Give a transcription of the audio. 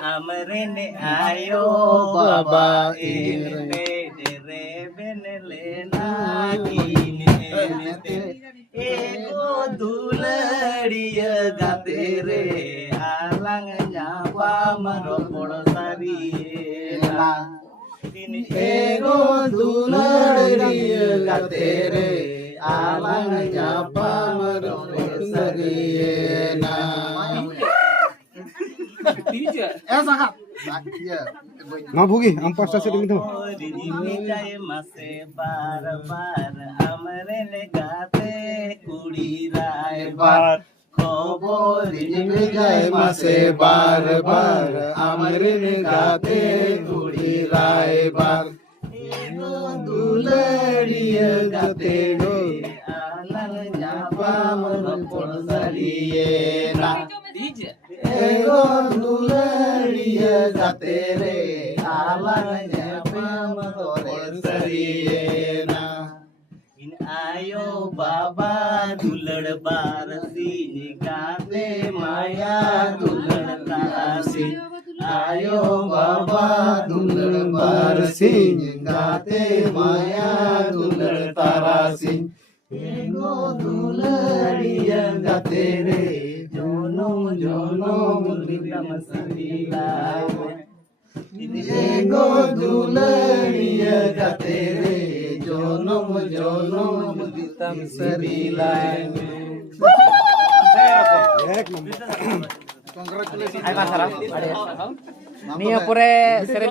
amrene ayo baba irte dere benele nagine ego duladiya gate re alangnya pamaro polsariye na ego duladiya gate re alangnya pamaro polsariye na মা ভুগি আম পাঁচটা সেটা মিথো যায় মাসে বারবার আমরে লেগাতে কুড়ি রায় বার খবর নিভে যায় মাসে বারবার আমরে লেগাতে কুড়ি রায় বার এগো দুলড়িয়ে গাতে গো আলাল জাপা মন পড়সারিয়ে না ego duladiya gate re alangnya pamore sariyena in ayo baba dulad barsi gate maya dulad tarasi ayo baba dulad barsi gate maya dulad tarasi ego duladiya gate re jono bitam sarila ego duladiya gate re jono bitam sarila এক নম্বর Niya pure